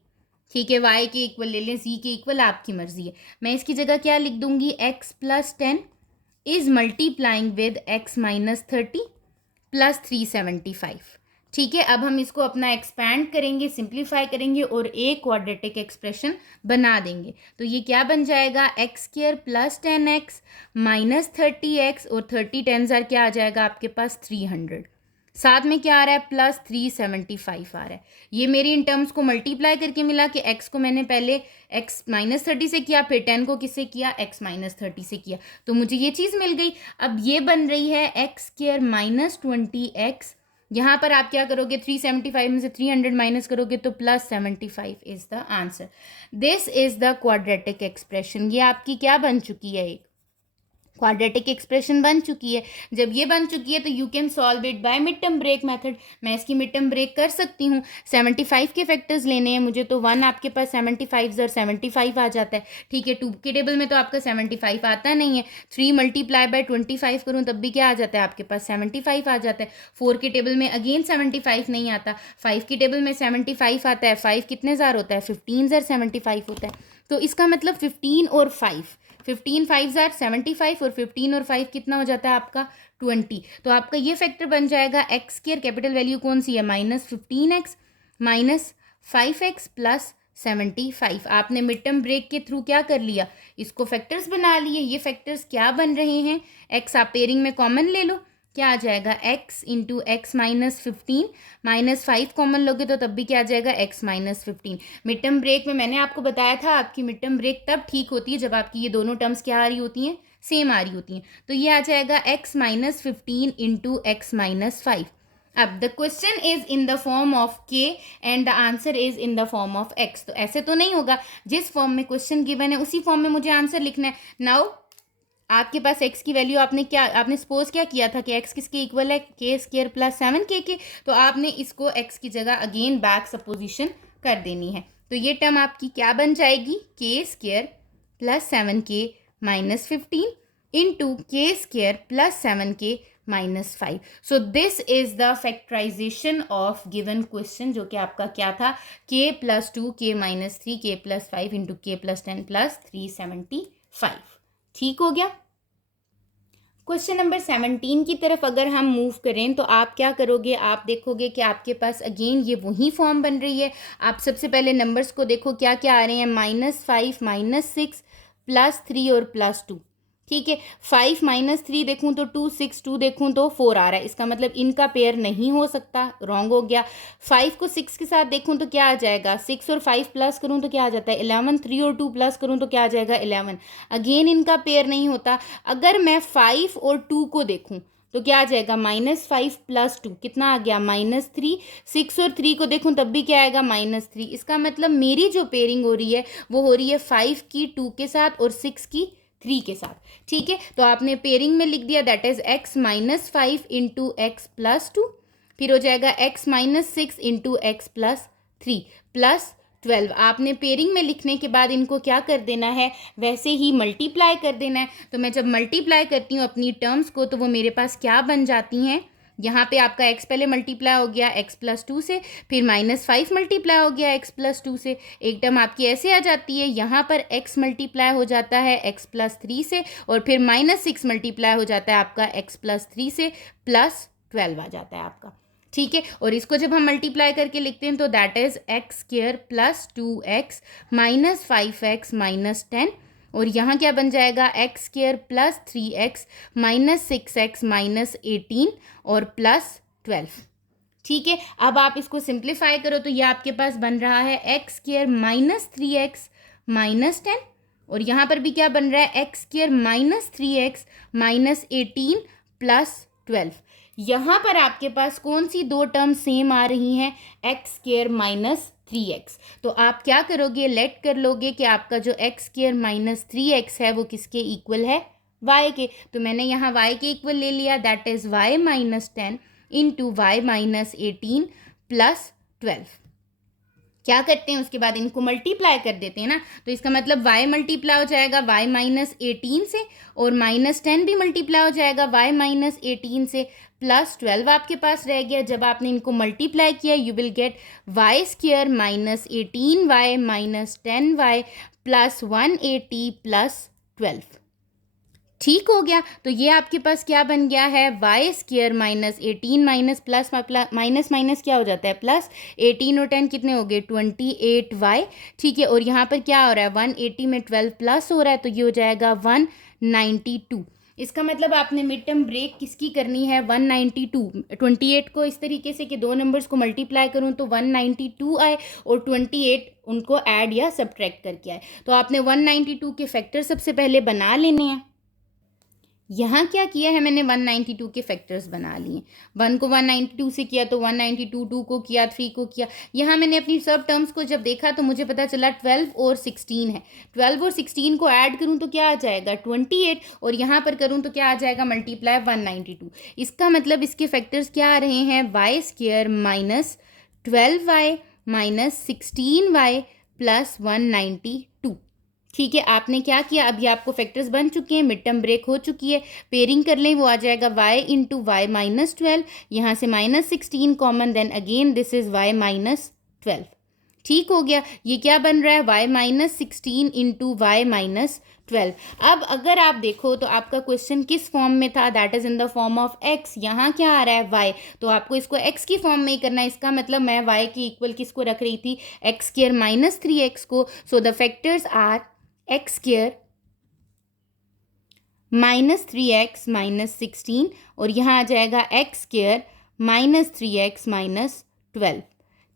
ठीक है, y के इक्वल ले लें, z के इक्वल, आपकी मर्जी है। मैं इसकी जगह क्या लिख दूंगी? x + 10 is multiplying with x -30 plus 375। ठीक है, अब हम इसको अपना एक्सपैंड करेंगे, सिंप्लीफाई करेंगे और एक क्वाड्रेटिक एक्सप्रेशन बना देंगे। तो ये क्या बन जाएगा? x² + 10x -30x, और 30 10 क्या आ जाएगा आपके पास? 300। साथ में क्या आ रहा है? प्लस 375 आ रहा है। ये मेरी इन टर्म्स को मल्टीप्लाई करके मिला कि x को मैंने पहले x -30 से किया, फिर 10 को किससे किया? x -30 से किया, तो मुझे ये चीज़ मिल गई। अब ये बन रही है x² -20x। यहाँ पर आप क्या करोगे? 375 में से 300 माइनस करोगे तो +75 is the answer. This is the quadratic expression. ये आपकी क्या बन चुकी है? एक क्वाड्रेटिक एक्सप्रेशन बन चुकी है। जब ये बन चुकी है तो you can solve it by mid term break method. मैं इसकी मिड टर्म ब्रेक कर सकती हूँ। 75 के फैक्टर्स लेने हैं मुझे, तो 1 आपके पास 75 ज़र 75 आ जाता है। ठीक है, 2 के टेबल में तो आपका 75 आता नहीं है। 3 मल्टीप्लाई बाय 25 करूँ तब भी क्या आ जाता है आपके पास? 75 आ जाता है। 4 के टेबल में अगेन 75 नहीं आता। 5 के टेबल में 75 आता है। 5 कितने ज़ार होता है? 15 ज़र 75 होता है। तो इसका मतलब 15 और 5, 15 5 ज़ार 75, और 15 और 5 कितना हो जाता है आपका? 20। तो आपका ये फैक्टर बन जाएगा x² कैपिटल वैल्यू कौन सी है? -15x -5x plus 75। आपने मिड टर्म ब्रेक के थ्रू क्या कर लिया? इसको फैक्टर्स बना लिए। ये फैक्टर्स क्या बन रहे हैं? x आप पेयरिंग में कॉमन ले लो, क्या आ जाएगा? x इंटू x -15 -5 कॉमन लोगे तो तब भी क्या आ जाएगा? x -15। मिड टर्म ब्रेक में मैंने आपको बताया था आपकी मिड टर्म ब्रेक तब ठीक होती है जब आपकी ये दोनों टर्म्स क्या आ रही होती हैं? सेम आ रही होती हैं। तो ये आ जाएगा x -15 इंटू x -5। अब the question is in the form of k and the answer is in the form of x। तो ऐसे तो नहीं होगा, जिस फॉर्म में क्वेश्चन गिवन है उसी फॉर्म में मुझे आंसर लिखना है। नाउ आपके पास x की वैल्यू आपने सपोज क्या किया था कि x किसके इक्वल है? k² + 7k के। तो आपने इसको x की जगह अगेन बैक सपोजिशन कर देनी है। तो ये टर्म आपकी क्या बन जाएगी? k² + 7k -15 into k² + 7k -5। So this is the factorisation of given question, जो कि आपका क्या था, k+2 k-3 k+5 into k+10 plus 375। ठीक हो गया। क्वेश्चन नंबर 17 की तरफ अगर हम मूव करें तो आप क्या करोगे, आप देखोगे कि आपके पास अगेन ये वही फॉर्म बन रही है। आप सबसे पहले नंबर्स को देखो क्या क्या आ रहे हैं, -5 -6 +3 और +2। ठीक है, 5 -3 देखूं तो 2, 6 2 देखूं तो 4 आ रहा है, इसका मतलब इनका पेयर नहीं हो सकता, रॉन्ग हो गया। 5 को 6 के साथ देखूं तो क्या आ जाएगा, 6 और 5 प्लस करूं तो क्या आ जाता है 11, 3 और 2 प्लस करूं तो क्या आ जाएगा 11, अगेन इनका पेयर नहीं होता। अगर मैं 5 और 2 को देखूं तो क्या आ जाएगा, -5 + 2 कितना आ गया -3। 6 और 3 को देखूं तब भी क्या आएगा -3। इसका मतलब मेरी जो पेयरिंग हो रही है वो हो रही है 5 की 2 के साथ और 6 की 3 के साथ। ठीक है, तो आपने पेयरिंग में लिख दिया that is x -5 into x +2, फिर हो जाएगा x -6 इंटू x +3 प्लस 12। आपने पेयरिंग में लिखने के बाद इनको क्या कर देना है, वैसे ही मल्टीप्लाई कर देना है। तो मैं जब मल्टीप्लाई करती हूँ अपनी टर्म्स को तो वो मेरे पास क्या बन जाती हैं, यहाँ पे आपका x पहले मल्टीप्लाई हो गया x +2 से, फिर -5 मल्टीप्लाई हो गया x +2 से, एक टर्म आपकी ऐसे आ जाती है, यहाँ पर x मल्टीप्लाई हो जाता है x +3 से, और फिर -6 मल्टीप्लाई हो जाता है आपका x +3 से, +12 आ जाता है आपका। ठीक है, और इसको जब हम मल्टीप्लाई करके लिखते हैं तो that is x² + 2x -5x -10, और यहाँ क्या बन जाएगा x² + 3x -6x -18 और +12। ठीक है, अब आप इसको सिंप्लीफाई करो तो ये आपके पास बन रहा है x² -3x -10, और यहाँ पर भी क्या बन रहा है x² -3x -18 +12। यहाँ पर आपके पास कौन सी दो टर्म सेम आ रही हैं, x² -3x। तो आप क्या करोगे, लेट कर लोगे कि आपका जो x² -3x है वो किसके इक्वल है, y के। तो मैंने यहाँ y के इक्वल ले लिया, that is y -10 into y -18 +12। क्या करते हैं उसके बाद इनको मल्टीप्लाई कर देते हैं ना, तो इसका मतलब y मल्टीप्लाई हो जाएगा y -18 से, और -10 भी मल्टीप्लाई हो जाएगा y -18 से, +12 आपके पास रह गया। जब आपने इनको मल्टीप्लाई किया you will get y² -18y -10y +180 +12। ठीक हो गया, तो ये आपके पास क्या बन गया है, y² -18 minus plus minus minus क्या हो जाता है प्लस, 18 और 10 कितने हो गए 28y। ठीक है, और यहाँ पर क्या हो रहा है 180 में 12 प्लस हो रहा है तो ये हो जाएगा 192। इसका मतलब आपने मिड टर्म ब्रेक किसकी करनी है 192। 28 को इस तरीके से कि दो नंबर्स को मल्टीप्लाई करूँ तो 192 आए, और 28 उनको ऐड या सब्ट्रैक्ट करके आए। तो आपने 192 के फैक्टर सबसे पहले बना लेने हैं। यहाँ क्या किया है मैंने 192 के फैक्टर्स बना लिए, 1 को 192 से किया तो 192, 2 को किया, 3 को किया। यहाँ मैंने अपनी सब टर्म्स को जब देखा तो मुझे पता चला 12 और 16 है। 12 और 16 को ऐड करूँ तो क्या आ जाएगा 28, और यहाँ पर करूँ तो क्या आ जाएगा मल्टीप्लाई 192। इसका मतलब इसके फैक्टर्स क्या आ रहे हैं, y² -12y -16y +192। ठीक है, आपने क्या किया, अभी आपको फैक्टर्स बन चुके हैं, मिड टर्म ब्रेक हो चुकी है, पेयरिंग कर लें, वो आ जाएगा y इंटू वाई -12, यहाँ से -16 common, then again this is y -12। ठीक हो गया, ये क्या बन रहा है y -16 इंटू वाई -12। अब अगर आप देखो तो आपका क्वेश्चन किस फॉर्म में था, that is in the form of x। यहाँ क्या आ रहा है y, तो आपको इसको x की फॉर्म में ही करना है। इसका मतलब मैं y के इक्वल किसको रख रही थी, x² -3x को। So the factors are x² -3x -16, और यहाँ आ जाएगा x² -3x -12।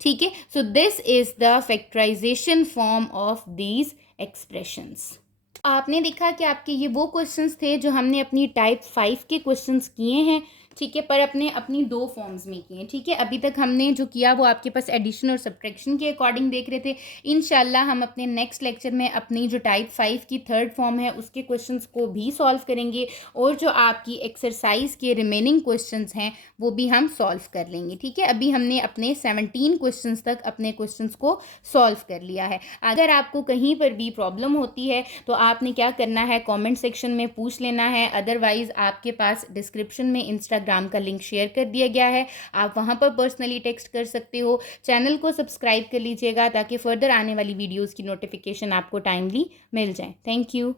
ठीक है, so this is the factorisation form of these expressions. आपने देखा कि आपके ये वो क्वेश्चंस थे जो हमने अपनी टाइप 5 के क्वेश्चंस किए हैं। ठीक है, पर अपने अपनी 2 फॉर्म्स में किए, ठीक है। अभी तक हमने जो किया वो आपके पास एडिशन और सब्ट्रैक्शन के अकॉर्डिंग देख रहे थे। इंशाल्लाह हम अपने नेक्स्ट लेक्चर में अपनी जो टाइप 5 की थर्ड फॉर्म है उसके क्वेश्चंस को भी सॉल्व करेंगे, और जो आपकी एक्सरसाइज के रिमेनिंग क्वेश्चंस हैं वो भी हम सॉल्व कर लेंगे, ठीक है। अभी हमने अपने 17 क्वेश्चंस तक अपने क्वेश्चंस को सॉल्व कर लिया है। अगर आपको कहीं पर भी प्रॉब्लम होती है तो आपने क्या करना है, कमेंट सेक्शन में पूछ लेना है। अदरवाइज़ आपके पास डिस्क्रिप्शन में इंस्टाग्राम का लिंक शेयर कर दिया गया है, आप वहाँ पर पर्सनली टेक्स्ट कर सकते हो। चैनल को सब्सक्राइब कर लीजिएगा ताकि फर्दर आने वाली वीडियोज़ की नोटिफिकेशन आपको टाइमली मिल जाए। Thank you.